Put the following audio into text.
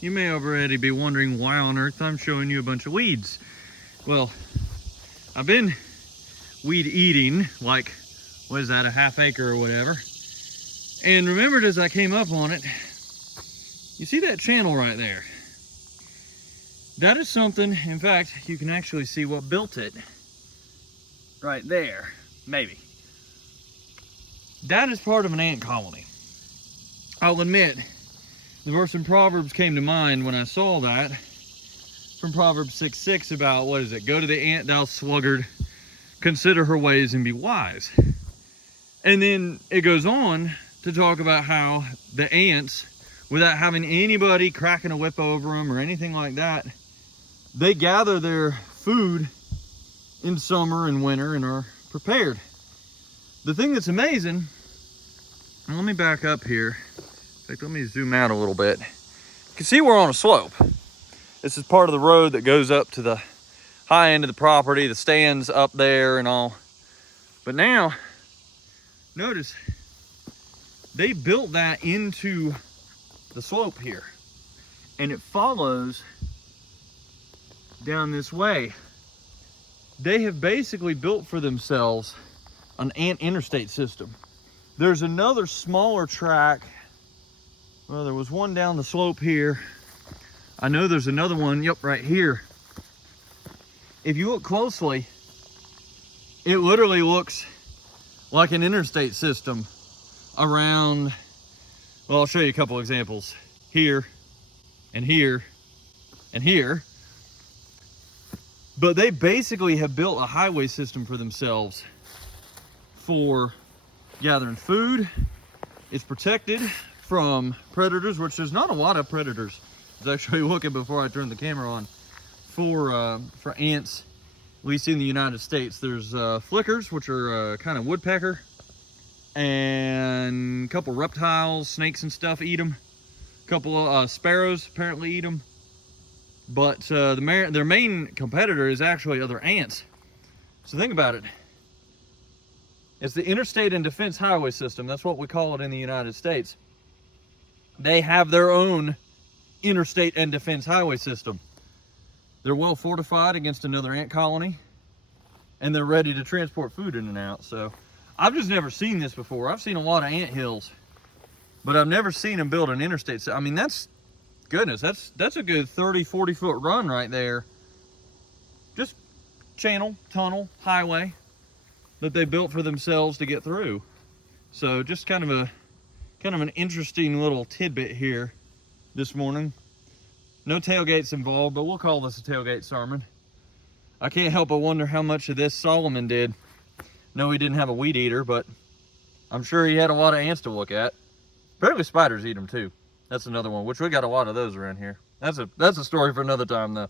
you may already be wondering why on earth I'm showing you a bunch of weeds. Well, I've been weed eating, like, what is that, a half acre or whatever, and remembered as I came up on it, you see that channel right there? That is something, in fact, you can actually see what built it right there, maybe. That is part of an ant colony. I'll admit, the verse in Proverbs came to mind when I saw that, from Proverbs 6:6 about, what is it? Go to the ant, thou sluggard, consider her ways and be wise. And then it goes on to talk about how the ants, without having anybody cracking a whip over them or anything like that, they gather their food in summer and winter and are prepared. The thing that's amazing, and let me back up here. In fact, let me zoom out a little bit. You can see we're on a slope. This is part of the road that goes up to the high end of the property, the stands up there and all. But now, notice, they built that into the slope here. And it follows down this way. They have basically built for themselves an ant interstate system. There's another smaller track. Well, there was one down the slope here. I know there's another one, yep, right here. If you look closely, it literally looks like an interstate system around, well, I'll show you a couple examples. Here, and here, and here. But they basically have built a highway system for themselves for gathering food. It's protected from predators, which there's not a lot of predators. I was actually looking before I turned the camera on for ants, at least in the United States. There's flickers, which are kind of woodpecker, and a couple reptiles, snakes and stuff eat them. A couple of sparrows apparently eat them. But their main competitor is actually other ants. So think about it. It's the Interstate and Defense Highway System. That's what we call it in the United States. They have their own Interstate and Defense Highway System. They're well fortified against another ant colony, and they're ready to transport food in and out. So I've just never seen this before. I've seen a lot of ant hills, but I've never seen them build an interstate. I mean, goodness, that's a good 30-40 foot run right there. Just channel, tunnel, highway that they built for themselves to get through. So just kind of an interesting little tidbit here this morning. No tailgates involved, but we'll call this a tailgate sermon. I can't help but wonder how much of this Solomon did. No, he didn't have a weed eater, but I'm sure he had a lot of ants to look at. Apparently spiders eat them too. That's another one, which we got a lot of those around here. That's a story for another time though.